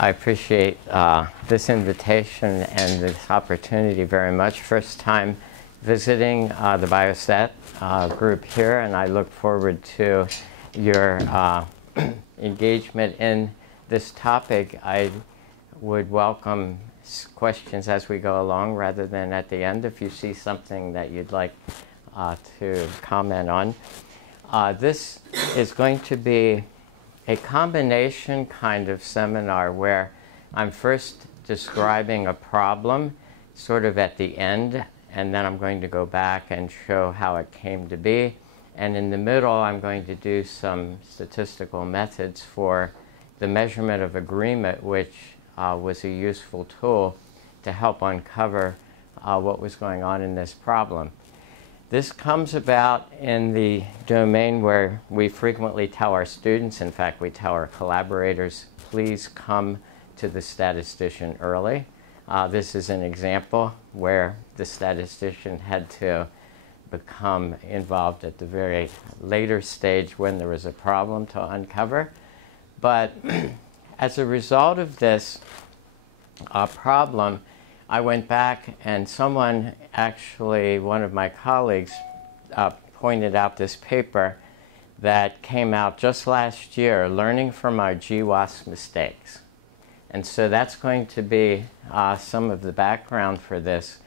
I appreciate this invitation and this opportunity very much. First time visiting the Biostat group here, and I look forward to your engagement in this topic. I would welcome questions as we go along rather than at the end if you see something that you'd like to comment on. This is going to be a combination kind of seminar where I'm first describing a problem sort of at the end, and then I'm going to go back and show how it came to be. And in the middle, I'm going to do some statistical methods for the measurement of agreement, which was a useful tool to help uncover what was going on in this problem. This comes about in the domain where we frequently tell our students, in fact, we tell our collaborators, please come to the statistician early. This is an example where the statistician had to become involved at the very later stage when there was a problem to uncover. But as a result of this problem, I went back and someone, actually one of my colleagues, pointed out this paper that came out just last year, learning from our GWAS mistakes. And so that's going to be some of the background for this.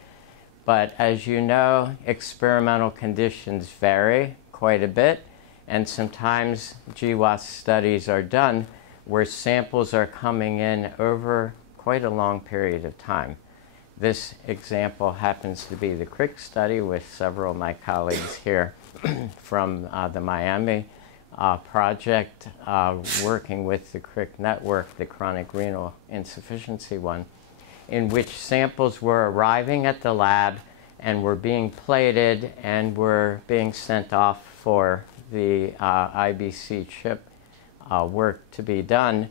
But as you know, experimental conditions vary quite a bit, and sometimes GWAS studies are done where samples are coming in over quite a long period of time. This example happens to be the Crick study with several of my colleagues here from the Miami project working with the Crick network, the chronic renal insufficiency one, in which samples were arriving at the lab and were being plated and were being sent off for the IBC chip work to be done.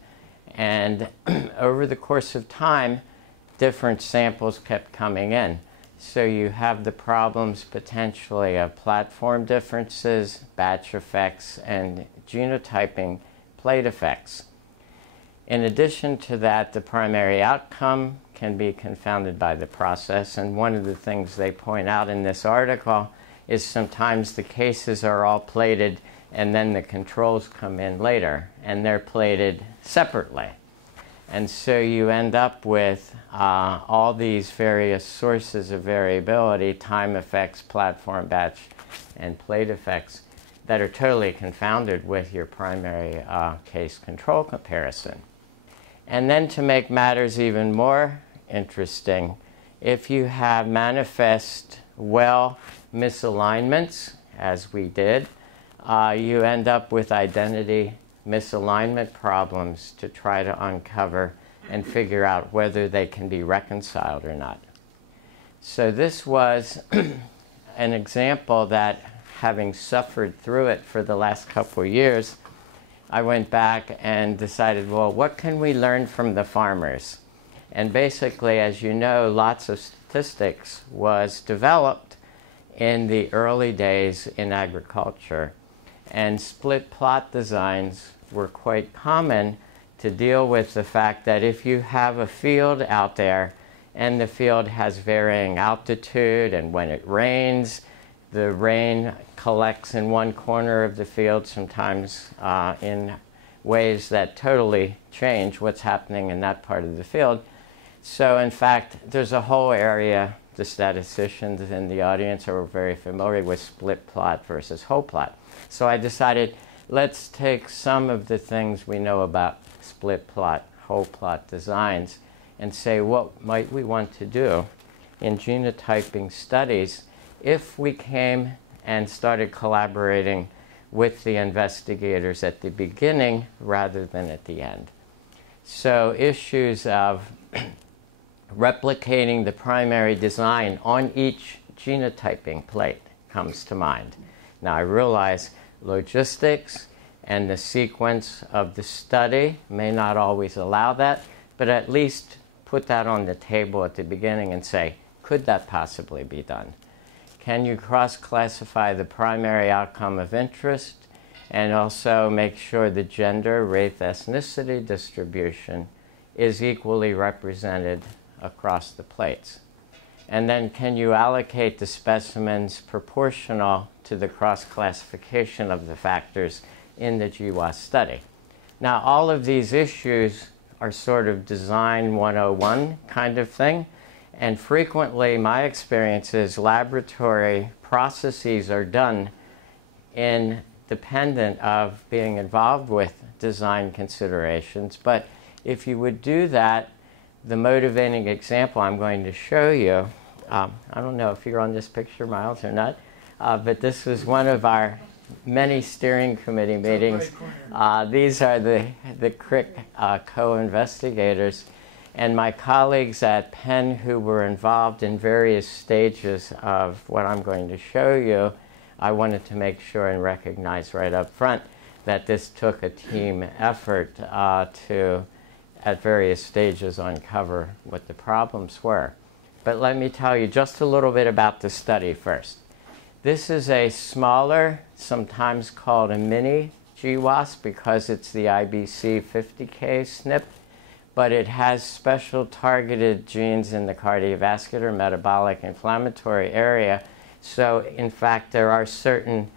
And over the course of time, different samples kept coming in. So you have the problems potentially of platform differences, batch effects, and genotyping plate effects. In addition to that, the primary outcome can be confounded by the process, and one of the things they point out in this article is sometimes the cases are all plated and then the controls come in later, and they're plated separately. And so you end up with all these various sources of variability, time effects, platform batch, and plate effects that are totally confounded with your primary case control comparison. And then to make matters even more interesting, if you have manifest well misalignments, as we did, you end up with identity misalignment problems to try to uncover and figure out whether they can be reconciled or not. So this was an example that, having suffered through it for the last couple of years, I went back and decided, well, what can we learn from the farmers? And basically, as you know, lots of statistics was developed in the early days in agriculture. And split plot designs were quite common to deal with the fact that if you have a field out there and the field has varying altitude, and when it rains, the rain collects in one corner of the field, sometimes in ways that totally change what's happening in that part of the field. So in fact, there's a whole area, the statisticians in the audience are very familiar with split plot versus whole plot. So I decided, let's take some of the things we know about split plot, whole plot designs and say, what might we want to do in genotyping studies if we came and started collaborating with the investigators at the beginning rather than at the end. So issues of replicating the primary design on each genotyping plate comes to mind. Now I realize logistics and the sequence of the study may not always allow that, but at least put that on the table at the beginning and say, could that possibly be done? Can you cross-classify the primary outcome of interest and also make sure the gender, race, ethnicity distribution is equally represented across the plates? And then can you allocate the specimens proportional to the cross-classification of the factors in the GWAS study? Now, all of these issues are sort of design 101 kind of thing. And frequently, my experience is laboratory processes are done independent of being involved with design considerations. But if you would do that, the motivating example I'm going to show you, I don't know if you're on this picture, Miles, or not, but this was one of our many steering committee meetings. These are the CRIC co-investigators and my colleagues at Penn who were involved in various stages of what I'm going to show you. I wanted to make sure and recognize right up front that this took a team effort to, at various stages, uncover what the problems were. But let me tell you just a little bit about the study first. This is a smaller, sometimes called a mini GWAS because it's the IBC 50K SNP, but it has special targeted genes in the cardiovascular, metabolic, inflammatory area. So, in fact, there are certain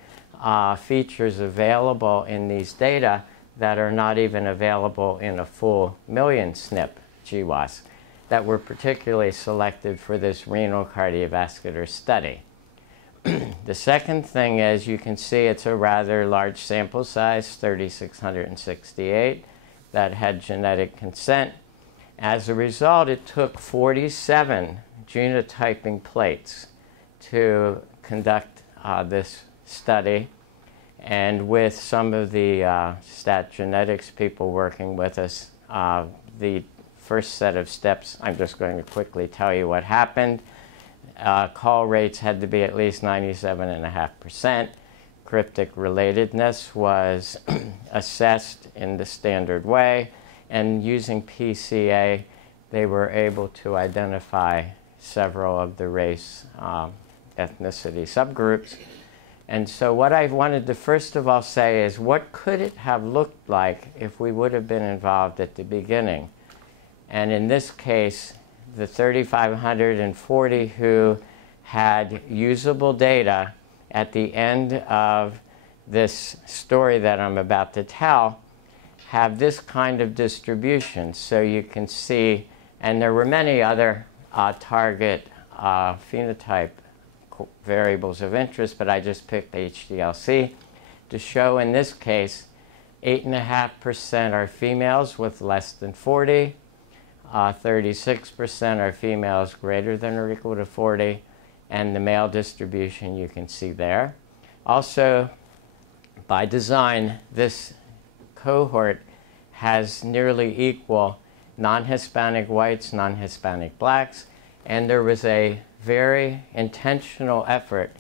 features available in these data that are not even available in a full million SNP GWAS that were particularly selected for this renal cardiovascular study. The second thing is you can see it's a rather large sample size, 3,668, that had genetic consent. As a result, it took 47 genotyping plates to conduct this study. And with some of the stat genetics people working with us, the first set of steps, I'm just going to quickly tell you what happened. Call rates had to be at least 97.5%. Cryptic relatedness was assessed in the standard way, and using PCA, they were able to identify several of the race ethnicity subgroups. And so what I wanted to first of all say is, what could it have looked like if we would have been involved at the beginning? And in this case, the 3,540 who had usable data at the end of this story that I'm about to tell have this kind of distribution. So you can see, and there were many other target phenotype variables of interest, but I just picked HDLC to show in this case 8.5% are females with less than 40, 36% are females greater than or equal to 40, and the male distribution you can see there. Also, by design, this cohort has nearly equal non-Hispanic whites, non-Hispanic blacks, and there was a very intentional effort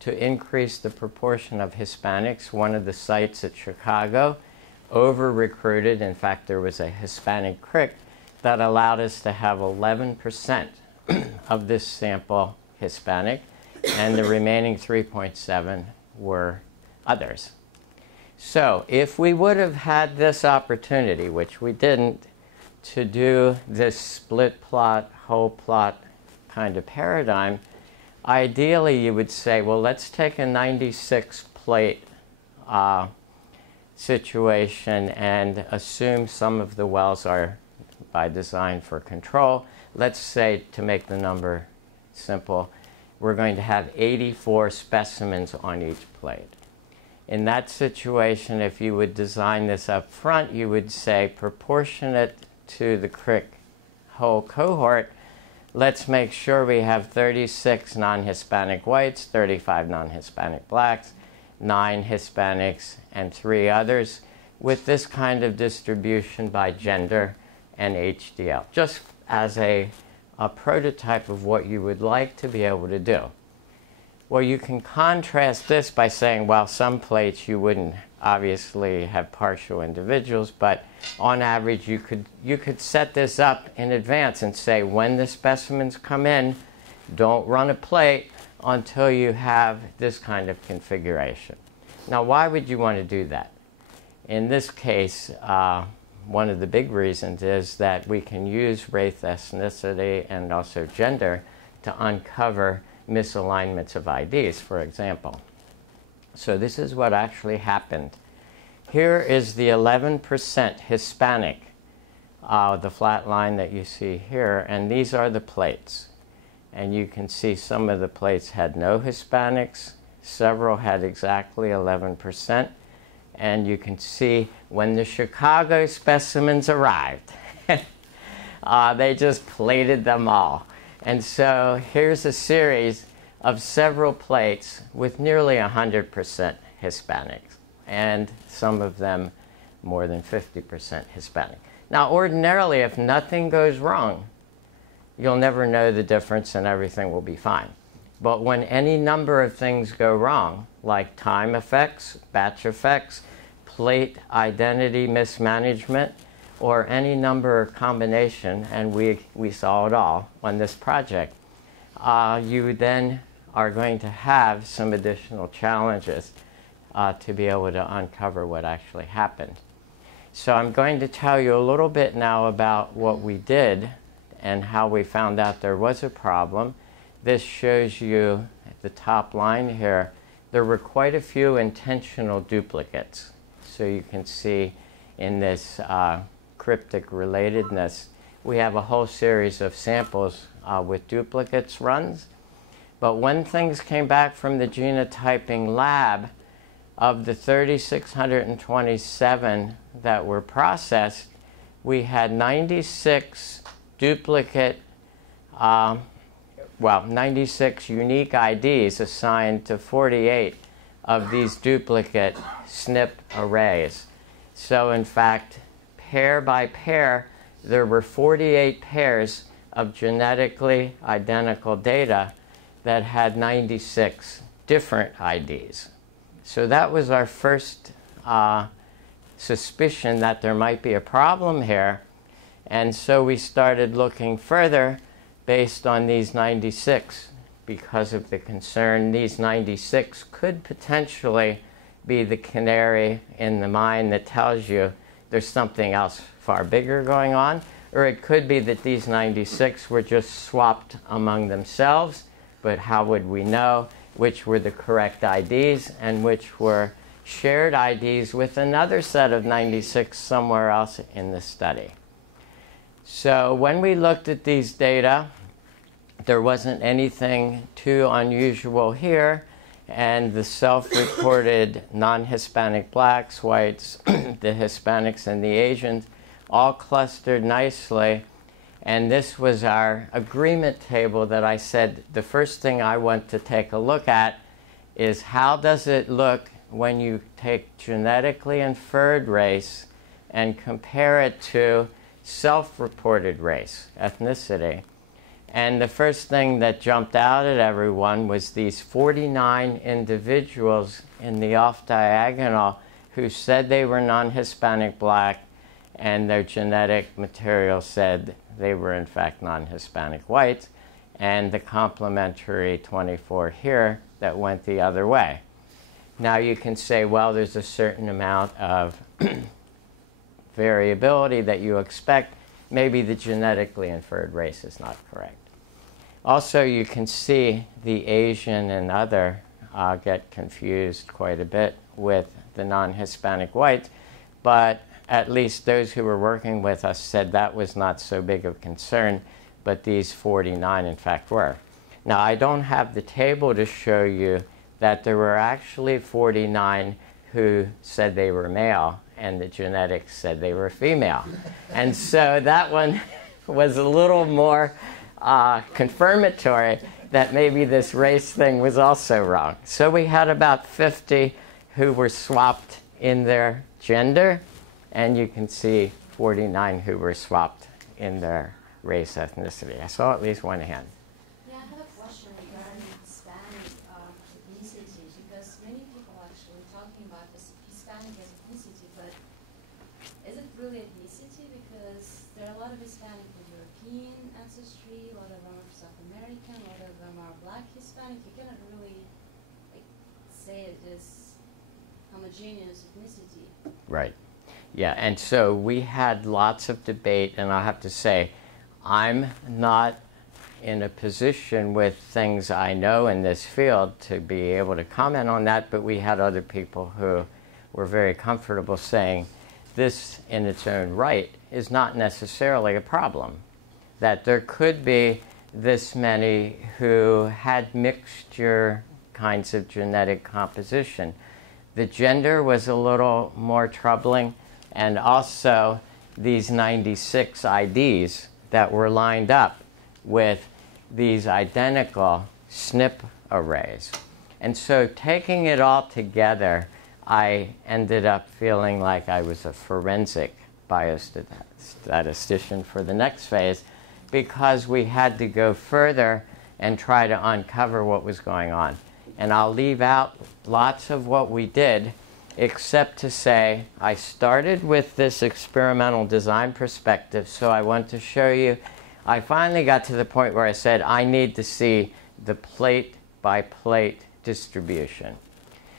to increase the proportion of Hispanics. One of the sites at Chicago over-recruited. In fact, there was a Hispanic CRIC that allowed us to have 11% of this sample Hispanic, and the remaining 3.7 were others. So if we would have had this opportunity, which we didn't, to do this split plot, whole plot kind of paradigm, ideally you would say, well, let's take a 96 plate situation and assume some of the wells are by design for control. Let's say, to make the number simple, we're going to have 84 specimens on each plate. In that situation, if you would design this up front, you would say proportionate to the CRIC whole cohort, let's make sure we have 36 non-Hispanic whites, 35 non-Hispanic blacks, 9 Hispanics, and 3 others, with this kind of distribution by gender and HDL, just as a prototype of what you would like to be able to do. Well, you can contrast this by saying, well, some plates you wouldn't obviously have partial individuals, but on average you could set this up in advance and say, when the specimens come in, don't run a plate until you have this kind of configuration. Now, why would you want to do that? In this case, one of the big reasons is that we can use race, ethnicity, and also gender to uncover misalignments of IDs, for example. So this is what actually happened. Here is the 11% Hispanic, the flat line that you see here, and these are the plates. And you can see some of the plates had no Hispanics, several had exactly 11%, and you can see when the Chicago specimens arrived, they just plated them all. And so here's a series of several plates with nearly 100% Hispanics, and some of them more than 50% Hispanic. Now, ordinarily, if nothing goes wrong, you'll never know the difference and everything will be fine. But when any number of things go wrong, like time effects, batch effects, plate identity mismanagement, or any number of combination, and we saw it all on this project, you then are going to have some additional challenges to be able to uncover what actually happened. So I'm going to tell you a little bit now about what we did and how we found out there was a problem. This shows you at the top line here, there were quite a few intentional duplicates. So you can see in this cryptic relatedness, we have a whole series of samples with duplicates runs. But when things came back from the genotyping lab, of the 3,627 that were processed, we had 96 duplicate, 96 unique IDs assigned to 48 of these duplicate SNP arrays. So in fact, pair by pair, there were 48 pairs of genetically identical data that had 96 different IDs. So that was our first suspicion that there might be a problem here. And so we started looking further based on these 96 because of the concern these 96 could potentially be the canary in the mine that tells you there's something else far bigger going on. Or it could be that these 96 were just swapped among themselves, but how would we know which were the correct IDs and which were shared IDs with another set of 96 somewhere else in the study? So when we looked at these data, there wasn't anything too unusual here, and the self-reported non-Hispanic blacks, whites, the Hispanics, and the Asians all clustered nicely. And this was our agreement table that I said the first thing I want to take a look at is how does it look when you take genetically inferred race and compare it to self-reported race, ethnicity. And the first thing that jumped out at everyone was these 49 individuals in the off-diagonal who said they were non-Hispanic black, and their genetic material said they were in fact non-Hispanic whites, and the complementary 24 here that went the other way. Now you can say, well, there's a certain amount of variability that you expect. Maybe the genetically inferred race is not correct. Also, you can see the Asian and other get confused quite a bit with the non-Hispanic whites, but at least those who were working with us said that was not so big of a concern, but these 49 in fact were. Now, I don't have the table to show you that there were actually 49 who said they were male, and the genetics said they were female. And so that one was a little more confirmatory that maybe this race thing was also wrong. So we had about 50 who were swapped in their gender, and you can see 49 who were swapped in their race, ethnicity. I saw at least one hand. Yeah, I have a question regarding Hispanic ethnicity, because many people are actually talking about this Hispanic as ethnicity, but is it really ethnicity? Because there are a lot of Hispanic with European ancestry, a lot of them are South American, a lot of them are Black Hispanic. You cannot really say it is homogeneous ethnicity. Right. Yeah, and so we had lots of debate, and I have to say, I'm not in a position with things I know in this field to be able to comment on that, but we had other people who were very comfortable saying this in its own right is not necessarily a problem, that there could be this many who had mixture kinds of genetic composition. The gender was a little more troubling, and also these 96 IDs that were lined up with these identical SNP arrays. And so taking it all together, I ended up feeling like I was a forensic biostatistician for the next phase, because we had to go further and try to uncover what was going on. And I'll leave out lots of what we did, except to say I started with this experimental design perspective, so I want to show you. I finally got to the point where I said I need to see the plate by plate distribution.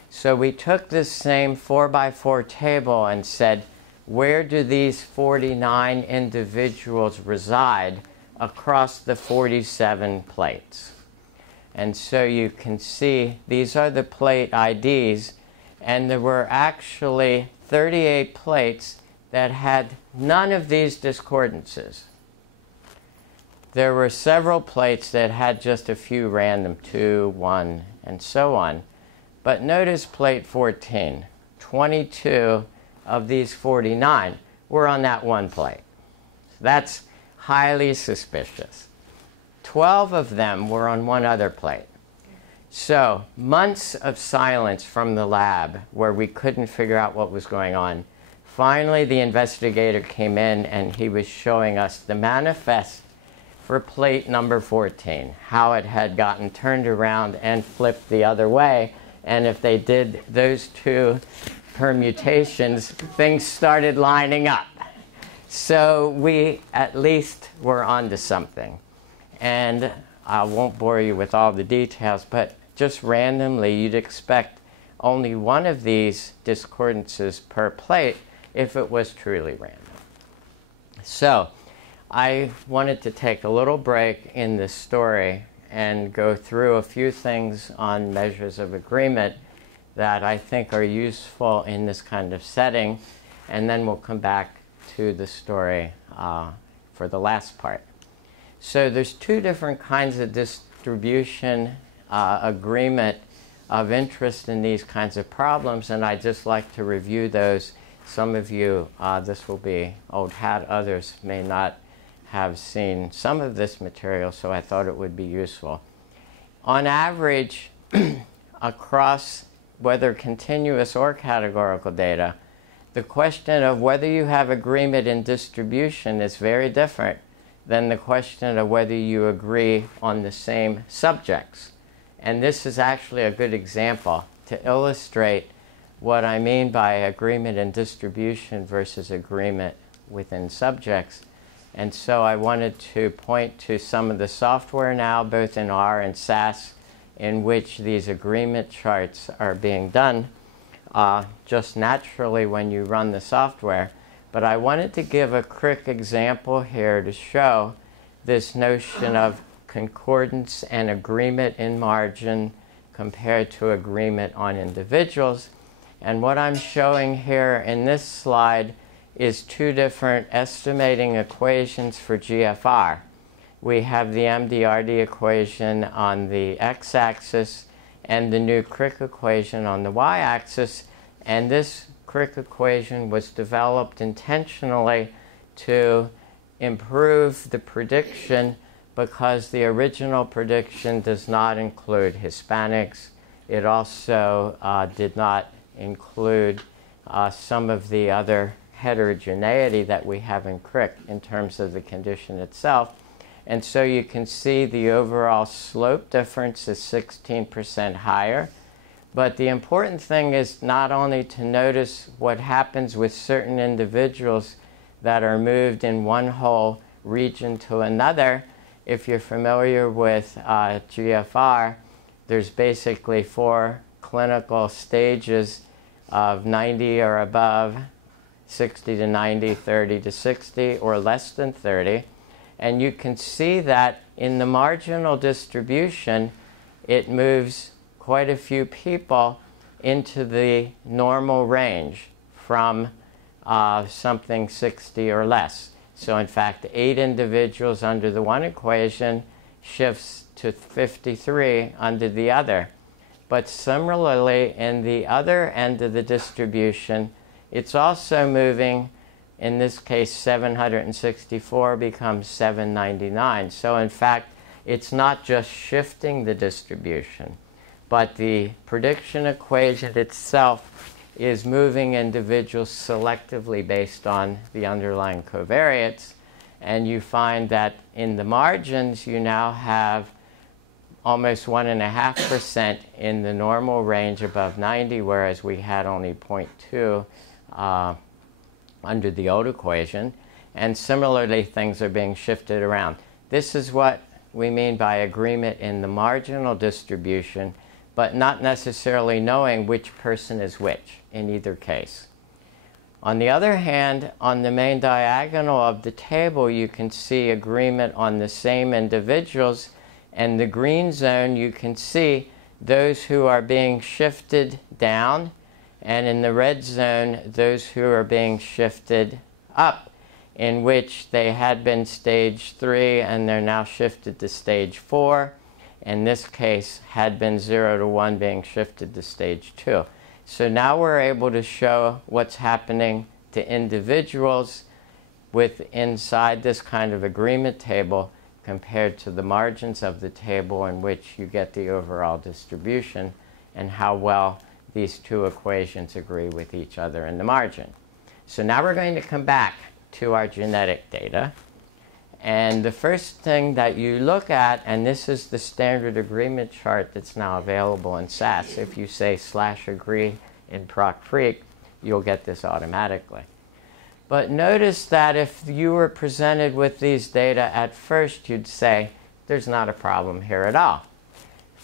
So we took this same 4x4 table and said, where do these 49 individuals reside across the 47 plates? And so you can see these are the plate IDs, and there were actually 38 plates that had none of these discordances. There were several plates that had just a few random, 2, 1, and so on. But notice plate 14, 22 of these 49 were on that one plate. That's highly suspicious. 12 of them were on one other plate. So months of silence from the lab where we couldn't figure out what was going on. Finally, the investigator came in and he was showing us the manifest for plate number 14, how it had gotten turned around and flipped the other way. And if they did those two permutations, things started lining up. So we at least were onto something. And I won't bore you with all the details, but just randomly you'd expect only one of these discordances per plate if it was truly random. So I wanted to take a little break in this story and go through a few things on measures of agreement that I think are useful in this kind of setting, and then we'll come back to the story for the last part. So there's two different kinds of distribution agreement of interest in these kinds of problems, and I'd just like to review those. Some of you, this will be old hat, others may not have seen some of this material, so I thought it would be useful. On average, across whether continuous or categorical data, the question of whether you have agreement in distribution is very different than the question of whether you agree on the same subjects. And this is actually a good example to illustrate what I mean by agreement in distribution versus agreement within subjects. And so I wanted to point to some of the software now, both in R and SAS, in which these agreement charts are being done just naturally when you run the software. But I wanted to give a quick example here to show this notion of concordance and agreement in margin compared to agreement on individuals. And what I'm showing here in this slide is two different estimating equations for GFR. We have the MDRD equation on the x-axis and the new Crick equation on the y-axis. And this Crick equation was developed intentionally to improve the prediction because the original prediction does not include Hispanics. It also did not include some of the other heterogeneity that we have in Crick in terms of the condition itself. And so you can see the overall slope difference is 16% higher. But the important thing is not only to notice what happens with certain individuals that are moved in one whole region to another. If you're familiar with GFR, there's basically 4 clinical stages of 90 or above, 60 to 90, 30 to 60, or less than 30. And you can see that in the marginal distribution, it moves quite a few people into the normal range from something 60 or less. So in fact, 8 individuals under the one equation shifts to 53 under the other. But similarly, in the other end of the distribution, it's also moving. In this case, 764 becomes 799. So in fact, it's not just shifting the distribution, but the prediction equation itself is moving individuals selectively based on the underlying covariates. And you find that in the margins, you now have almost 1.5% in the normal range above 90, whereas we had only 0.2 under the old equation. And similarly, things are being shifted around. This is what we mean by agreement in the marginal distribution, but not necessarily knowing which person is which in either case. On the other hand, on the main diagonal of the table, you can see agreement on the same individuals. And the green zone, you can see those who are being shifted down, and in the red zone, those who are being shifted up, in which they had been stage 3 and they're now shifted to stage 4. In this case, had been 0 to 1 being shifted to stage 2. So now we're able to show what's happening to individuals with inside this kind of agreement table compared to the margins of the table, in which you get the overall distribution and how well these two equations agree with each other in the margin. So now we're going to come back to our genetic data. And the first thing that you look at, and this is the standard agreement chart that's now available in SAS. If you say /agree in Proc-Freq, you'll get this automatically. But notice that if you were presented with these data at first, you'd say, there's not a problem here at all.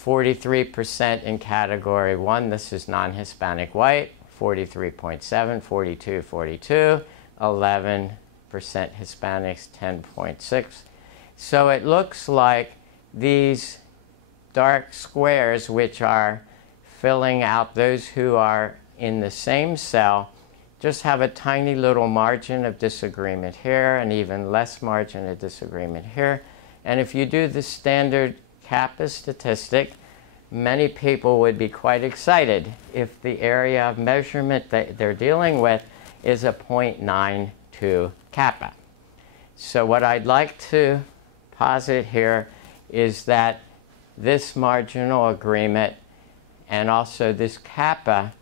43% in category 1, this is non-Hispanic white, 43.7, 42, 42, 11% Hispanics, 10.6. So it looks like these dark squares, which are filling out those who are in the same cell, just have a tiny little margin of disagreement here, and even less margin of disagreement here. And if you do the standard kappa statistic, many people would be quite excited if the area of measurement that they're dealing with is a 0.92 kappa. So what I'd like to posit here is that this marginal agreement and also this kappa,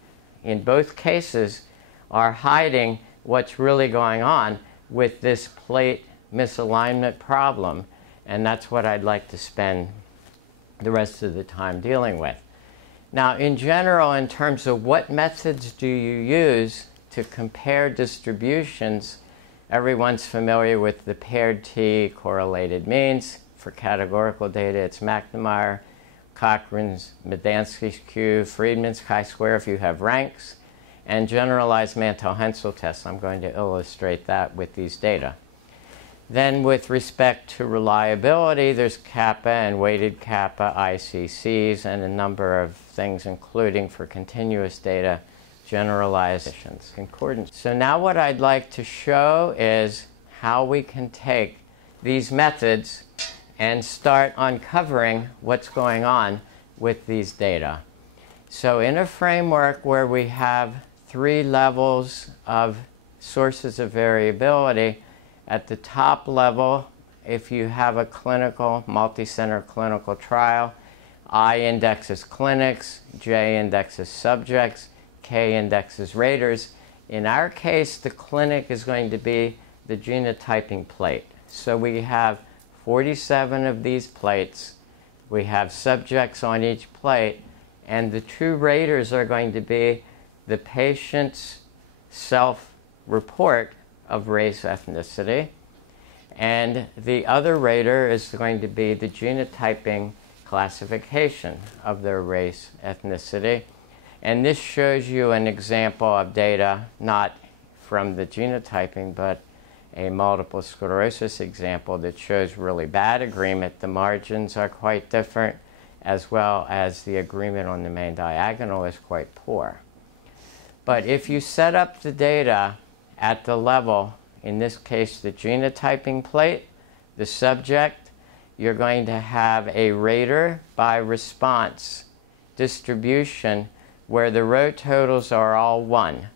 in both cases, are hiding what's really going on with this plate misalignment problem. And that's what I'd like to spend the rest of the time dealing with. Now, in general, in terms of what methods do you use to compare distributions, everyone's familiar with the paired T correlated means. For categorical data, it's McNamara, Cochran's, Medansky's Q, Friedman's chi-square if you have ranks, and generalized Mantle Hensel tests. I'm going to illustrate that with these data. Then with respect to reliability, there's kappa and weighted kappa, ICCs, and a number of things, including for continuous data, generalizations, concordance. So now what I'd like to show is how we can take these methods and start uncovering what's going on with these data. So in a framework where we have 3 levels of sources of variability, at the top level, if you have a clinical, multi-center clinical trial, I indexes clinics, J indexes subjects, K indexes raters. In our case, the clinic is going to be the genotyping plate. So we have 47 of these plates. We have subjects on each plate, and the 2 raters are going to be the patient's self-report of race, ethnicity, and the other rater is going to be the genotyping classification of their race, ethnicity. And this shows you an example of data not from the genotyping, but a multiple sclerosis example that shows really bad agreement. The margins are quite different, as well as the agreement on the main diagonal is quite poor. But if you set up the data at the level, in this case the genotyping plate, the subject, you're going to have a rater by response distribution where the row totals are all 1.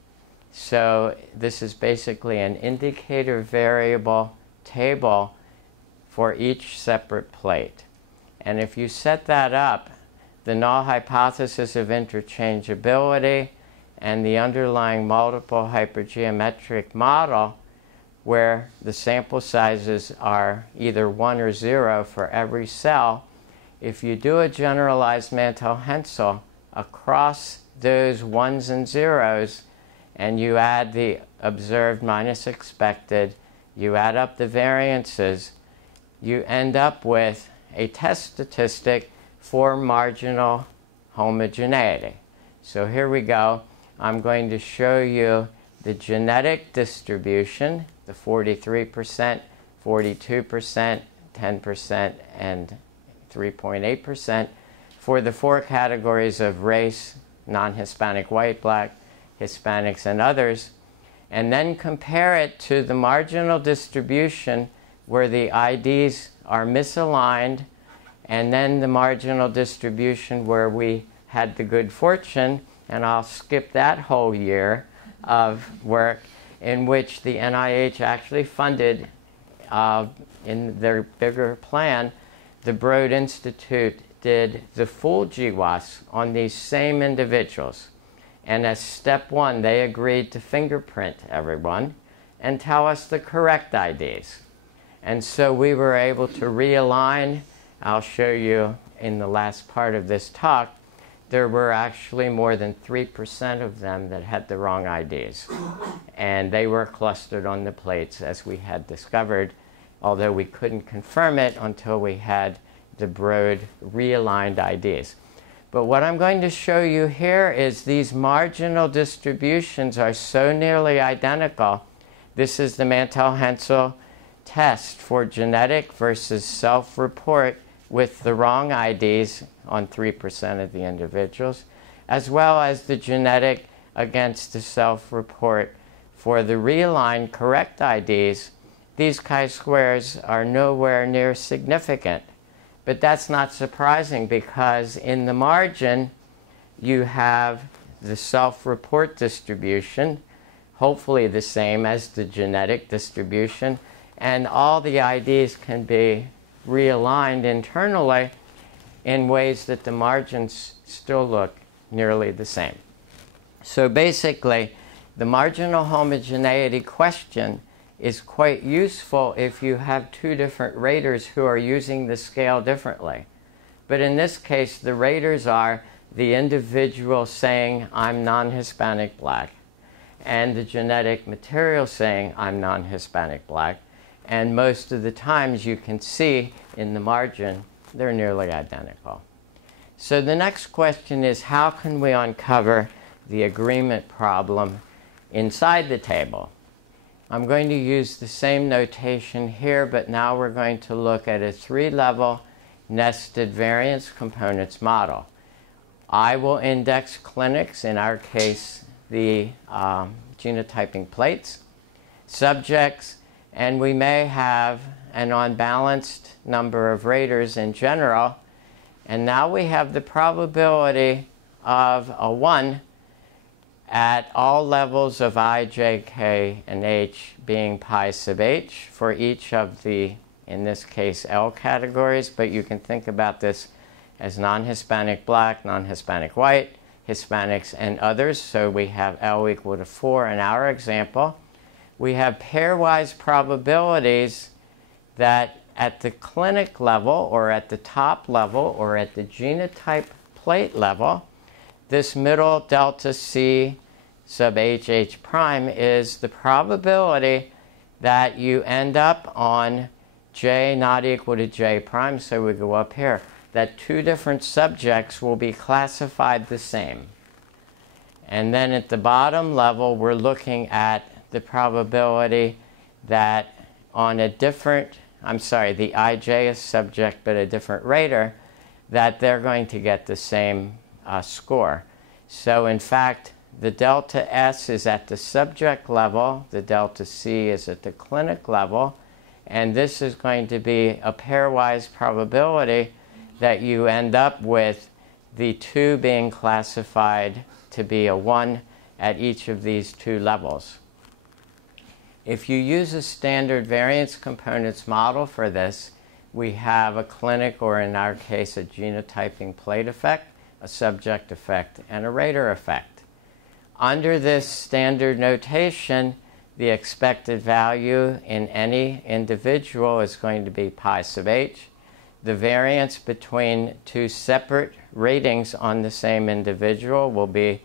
So this is basically an indicator variable table for each separate plate. And if you set that up, the null hypothesis of interchangeability and the underlying multiple hypergeometric model, where the sample sizes are either 1 or 0 for every cell, if you do a generalized Mantle Hensel across those 1s and 0s, and you add the observed minus expected, you add up the variances, you end up with a test statistic for marginal homogeneity. So here we go. I'm going to show you the genetic distribution, the 43%, 42%, 10%, and 3.8% for the 4 categories of race, non-Hispanic, white, black, Hispanics, and others, and then compare it to the marginal distribution where the IDs are misaligned, and then the marginal distribution where we had the good fortune, and I'll skip that whole year of work, in which the NIH actually funded, in their bigger plan, the Broad Institute did the full GWAS on these same individuals. And as step 1, they agreed to fingerprint everyone and tell us the correct IDs. And so we were able to realign. I'll show you in the last part of this talk, there were actually more than 3% of them that had the wrong IDs. And they were clustered on the plates as we had discovered, although we couldn't confirm it until we had the Broad realigned IDs. But what I'm going to show you here is these marginal distributions are so nearly identical. This is the Mantle-Hensel test for genetic versus self-report with the wrong IDs on 3% of the individuals, as well as the genetic against the self-report for the realigned correct IDs. These chi-squares are nowhere near significant. But that's not surprising, because in the margin you have the self-report distribution, hopefully the same as the genetic distribution, and all the IDs can be realigned internally in ways that the margins still look nearly the same. So basically, the marginal homogeneity question is quite useful if you have 2 different raters who are using the scale differently. But in this case, the raters are the individual saying, I'm non-Hispanic black, and the genetic material saying, I'm non-Hispanic black. And most of the times you can see in the margin, they're nearly identical. So the next question is, how can we uncover the agreement problem inside the table? I'm going to use the same notation here, but now we're going to look at a 3-level nested variance components model. I will index clinics, in our case the genotyping plates, subjects, and we may have an unbalanced number of raters in general. And now we have the probability of a 1 at all levels of I, J, K, and H being pi sub h for each of the, in this case, L categories. But you can think about this as non-Hispanic black, non-Hispanic white, Hispanics, and others. So we have L equal to 4 in our example. We have pairwise probabilities that at the clinic level, or at the top level, or at the genotype plate level, this middle delta C sub H prime is the probability that you end up on J not equal to J prime. So we go up here, that 2 different subjects will be classified the same. And then at the bottom level, we're looking at the probability that on a different, the ij is subject but a different rater, that they're going to get the same score. So in fact, the delta S is at the subject level, the delta C is at the clinic level, and this is going to be a pairwise probability that you end up with the 2 being classified to be a 1 at each of these 2 levels. If you use a standard variance components model for this, we have a clinic, or in our case a genotyping plate effect, a subject effect, and a rater effect. Under this standard notation, the expected value in any individual is going to be pi sub h. The variance between 2 separate ratings on the same individual will be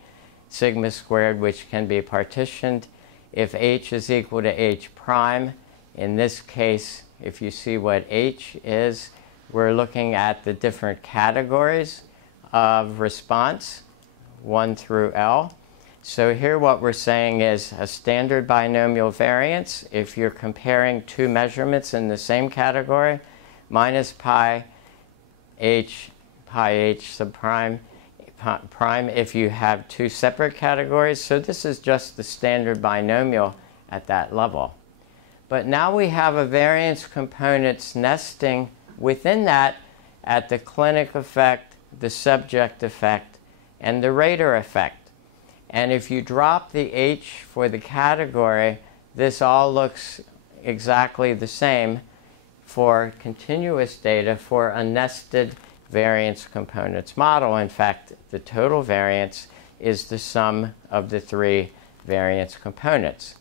sigma squared, which can be partitioned. If h is equal to h prime, in this case, if you see what h is, we're looking at the different categories of response, 1 through L. So here what we're saying is a standard binomial variance, if you're comparing 2 measurements in the same category, minus pi h sub prime if you have 2 separate categories. So this is just the standard binomial at that level. But now we have a variance components nesting within that at the clinic effect, the subject effect, and the rater effect. And if you drop the h for the category, this all looks exactly the same for continuous data for a nested variance components model. In fact, the total variance is the sum of the 3 variance components.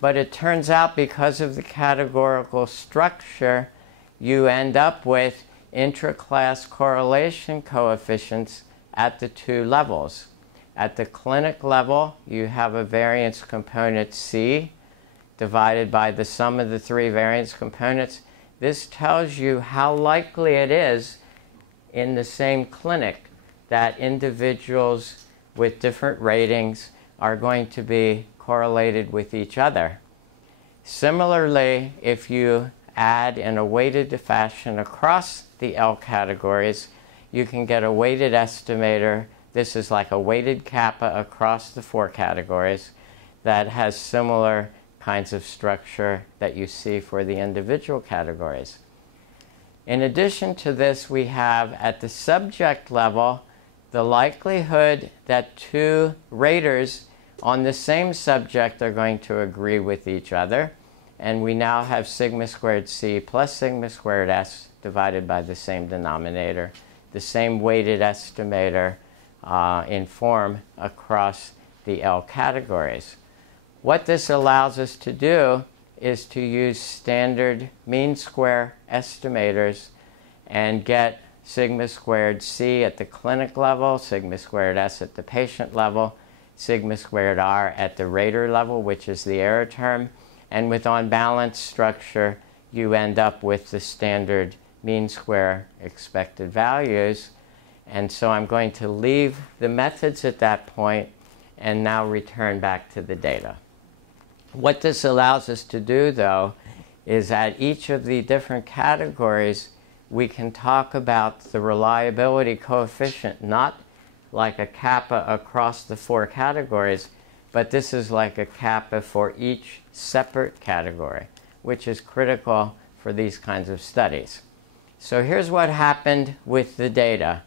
But it turns out because of the categorical structure, you end up with intra-class correlation coefficients at the 2 levels. At the clinic level, you have a variance component C divided by the sum of the 3 variance components. This tells you how likely it is in the same clinic that individuals with different ratings are going to be correlated with each other. Similarly, if you add in a weighted fashion across the L categories, you can get a weighted estimator. This is like a weighted kappa across the 4 categories that has similar kinds of structure that you see for the individual categories. In addition to this, we have at the subject level the likelihood that 2 raters on the same subject are going to agree with each other. And we now have sigma squared C plus sigma squared S divided by the same denominator, the same weighted estimator in form across the L categories. What this allows us to do is to use standard mean square estimators and get sigma squared C at the clinic level, sigma squared S at the patient level, sigma squared R at the rater level, which is the error term. And with unbalanced structure, you end up with the standard mean square expected values. And so I'm going to leave the methods at that point and now return back to the data. What this allows us to do, though, is at each of the different categories, we can talk about the reliability coefficient, not like a kappa across the 4 categories, but this is like a kappa for each separate category, which is critical for these kinds of studies. So here's what happened with the data.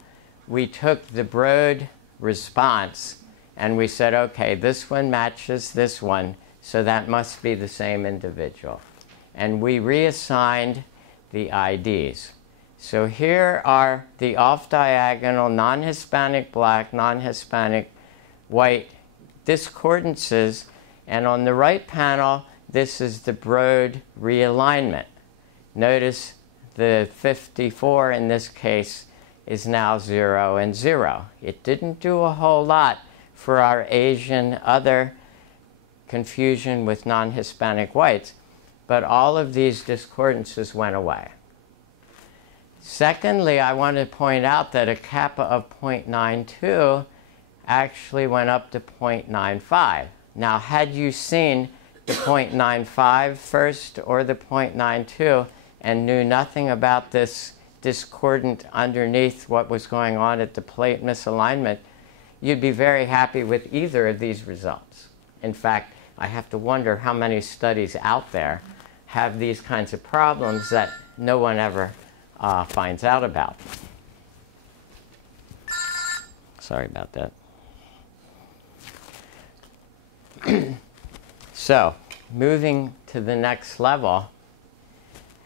We took the Broad response and we said, okay, this one matches this one, so that must be the same individual. And we reassigned the IDs. So here are the off-diagonal non-Hispanic black, non-Hispanic white discordances, and on the right panel, this is the Broad realignment. Notice the 54 in this case is now 0 and 0. It didn't do a whole lot for our Asian other confusion with non-Hispanic whites, but all of these discordances went away. Secondly, I want to point out that a kappa of 0.92 actually went up to 0.95. Now, had you seen the 0.95 first or the 0.92 and knew nothing about this discordant underneath what was going on at the plate misalignment, you'd be very happy with either of these results. In fact, I have to wonder how many studies out there have these kinds of problems that no one ever finds out about. Sorry about that. So, moving to the next level,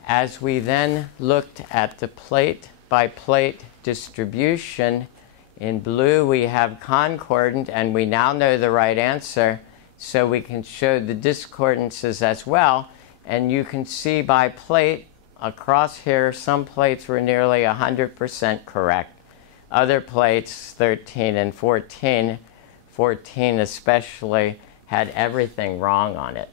as we then looked at the plate-by-plate distribution, in blue we have concordant, and we now know the right answer, so we can show the discordances as well. And you can see by plate, across here, some plates were nearly 100% correct. Other plates, 13 and 14, 14 especially, had everything wrong on it.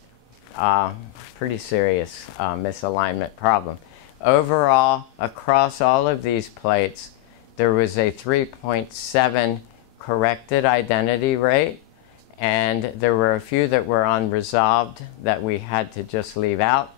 Pretty serious misalignment problem. Overall, across all of these plates, there was a 3.7 corrected identity rate, and there were a few that were unresolved that we had to just leave out.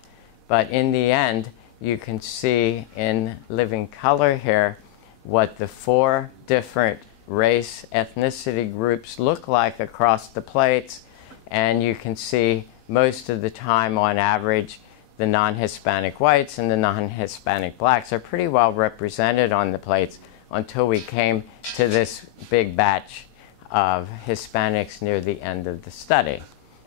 But in the end, you can see in living color here what the 4 different race ethnicity groups look like across the plates, and you can see most of the time, on average, the non-Hispanic whites and the non-Hispanic blacks are pretty well represented on the plates until we came to this big batch of Hispanics near the end of the study.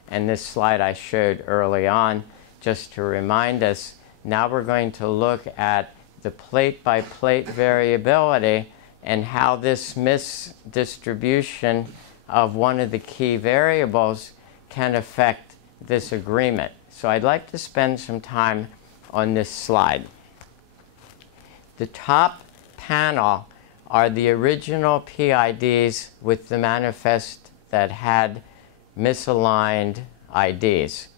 And this slide I showed early on just to remind us, now we're going to look at the plate-by-plate variability and how this misdistribution of one of the key variables can affect this agreement. So I'd like to spend some time on this slide. The top panel are the original PIDs with the manifest that had misaligned IDs.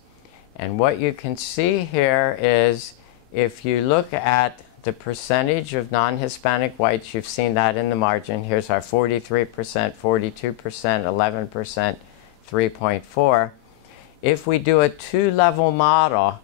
And what you can see here is, if you look at the percentage of non-Hispanic whites, you've seen that in the margin. Here's our 43%, 42%, 11%, 3.4. If we do a 2-level model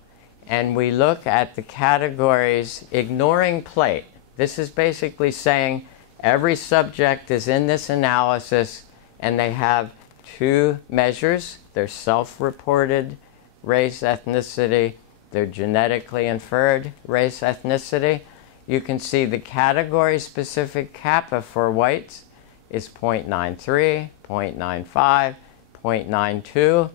and we look at the categories ignoring plate, this is basically saying every subject is in this analysis and they have 2 measures, their self-reported race ethnicity, their genetically inferred race ethnicity. You can see the category-specific kappa for whites is 0.93, 0.95, 0.92,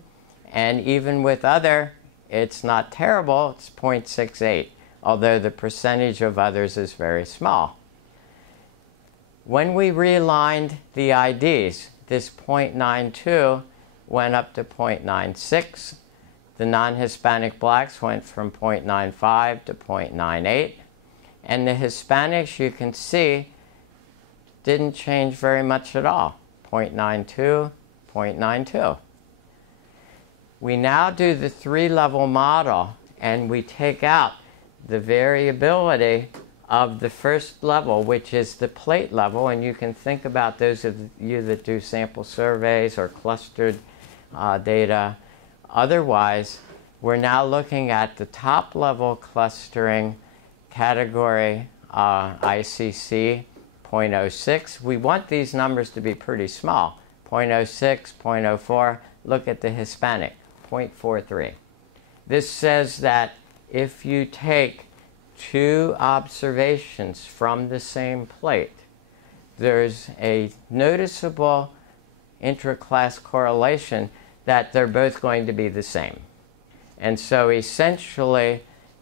and even with other, it's not terrible, it's 0.68, although the percentage of others is very small. When we realigned the IDs, this 0.92 went up to 0.96. The non-Hispanic blacks went from 0.95 to 0.98. And the Hispanics, you can see, didn't change very much at all. 0.92, 0.92. We now do the 3-level model, and we take out the variability of the first level, which is the plate level. And you can think about those of you that do sample surveys or clustered data. Otherwise, we're now looking at the top level clustering category ICC 0.06. We want these numbers to be pretty small. 0.06, 0.04. Look at the Hispanic, 0.43. This says that if you take 2 observations from the same plate, there's a noticeable intra-class correlation that they're both going to be the same. And so essentially,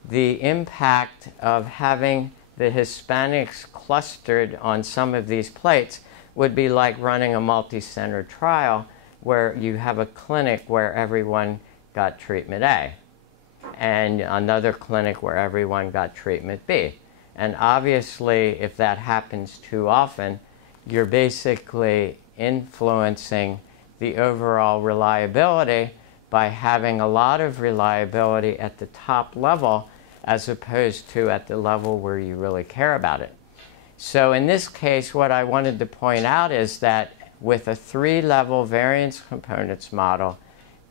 the impact of having the Hispanics clustered on some of these plates would be like running a multi-center trial where you have a clinic where everyone got treatment A and another clinic where everyone got treatment B. And obviously, if that happens too often, you're basically influencing the overall reliability by having a lot of reliability at the top level as opposed to at the level where you really care about it. So in this case, what I wanted to point out is that with a 3-level variance components model,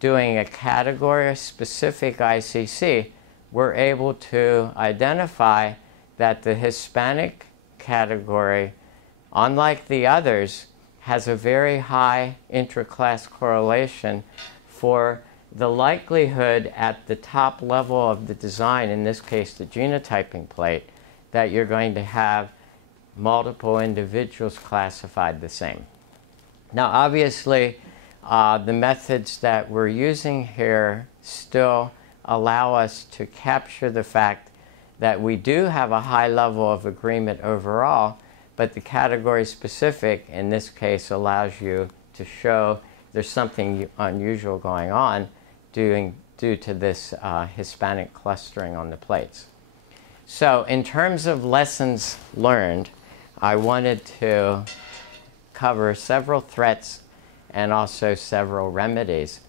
doing a category-specific ICC, we're able to identify that the Hispanic category, unlike the others, has a very high intra-class correlation for the likelihood at the top level of the design, in this case the genotyping plate, that you're going to have multiple individuals classified the same. Now obviously the methods that we're using here still allow us to capture the fact that we do have a high level of agreement overall, but the category specific in this case allows you to show there's something unusual going on due to this Hispanic clustering on the plates. So in terms of lessons learned, I wanted to cover several threats and also several remedies.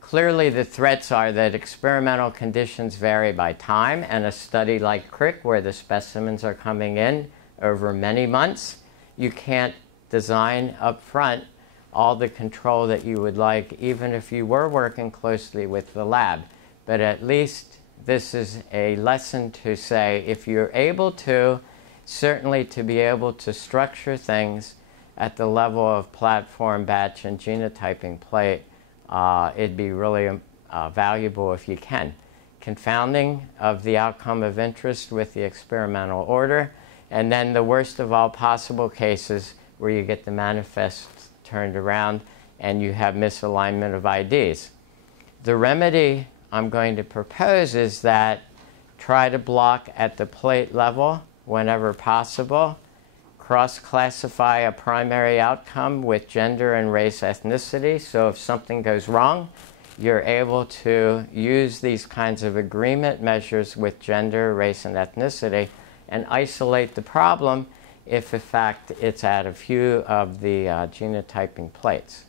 Clearly the threats are that experimental conditions vary by time, and a study like Crick, where the specimens are coming in over many months, you can't design up front all the control that you would like, even if you were working closely with the lab. But at least this is a lesson to say, if you're able to, certainly to be able to structure things at the level of platform, batch, and genotyping plate, it'd be really valuable if you can. Confounding of the outcome of interest with the experimental order, and then the worst of all possible cases where you get the manifest turned around and you have misalignment of IDs. The remedy I'm going to propose is that try to block at the plate level whenever possible, cross-classify a primary outcome with gender and race ethnicity, so if something goes wrong, you're able to use these kinds of agreement measures with gender, race, and ethnicity and isolate the problem if in fact it's at a few of the genotyping plates.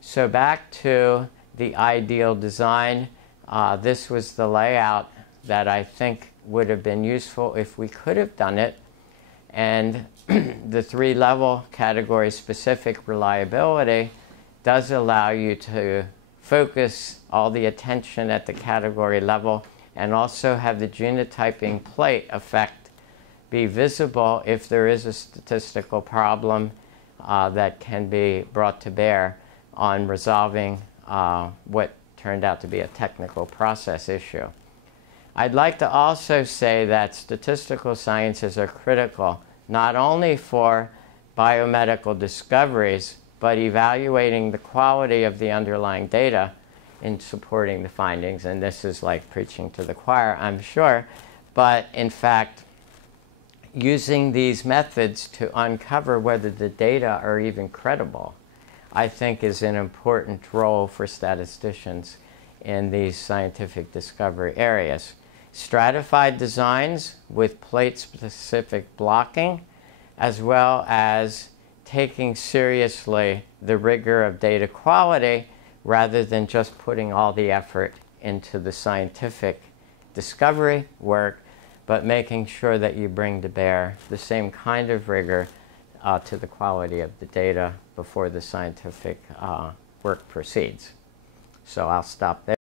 So back to the ideal design, this was the layout that I think would have been useful if we could have done it. And the three-level category-specific reliability does allow you to focus all the attention at the category level and also have the genotyping plate effect be visible if there is a statistical problem that can be brought to bear on resolving what turned out to be a technical process issue. I'd like to also say that statistical sciences are critical not only for biomedical discoveries, but evaluating the quality of the underlying data in supporting the findings. And this is like preaching to the choir, I'm sure. But in fact, using these methods to uncover whether the data are even credible, I think is an important role for statisticians in these scientific discovery areas. Stratified designs with plate-specific blocking, as well as taking seriously the rigor of data quality rather than just putting all the effort into the scientific discovery work, but making sure that you bring to bear the same kind of rigor to the quality of the data before the scientific work proceeds. So I'll stop there.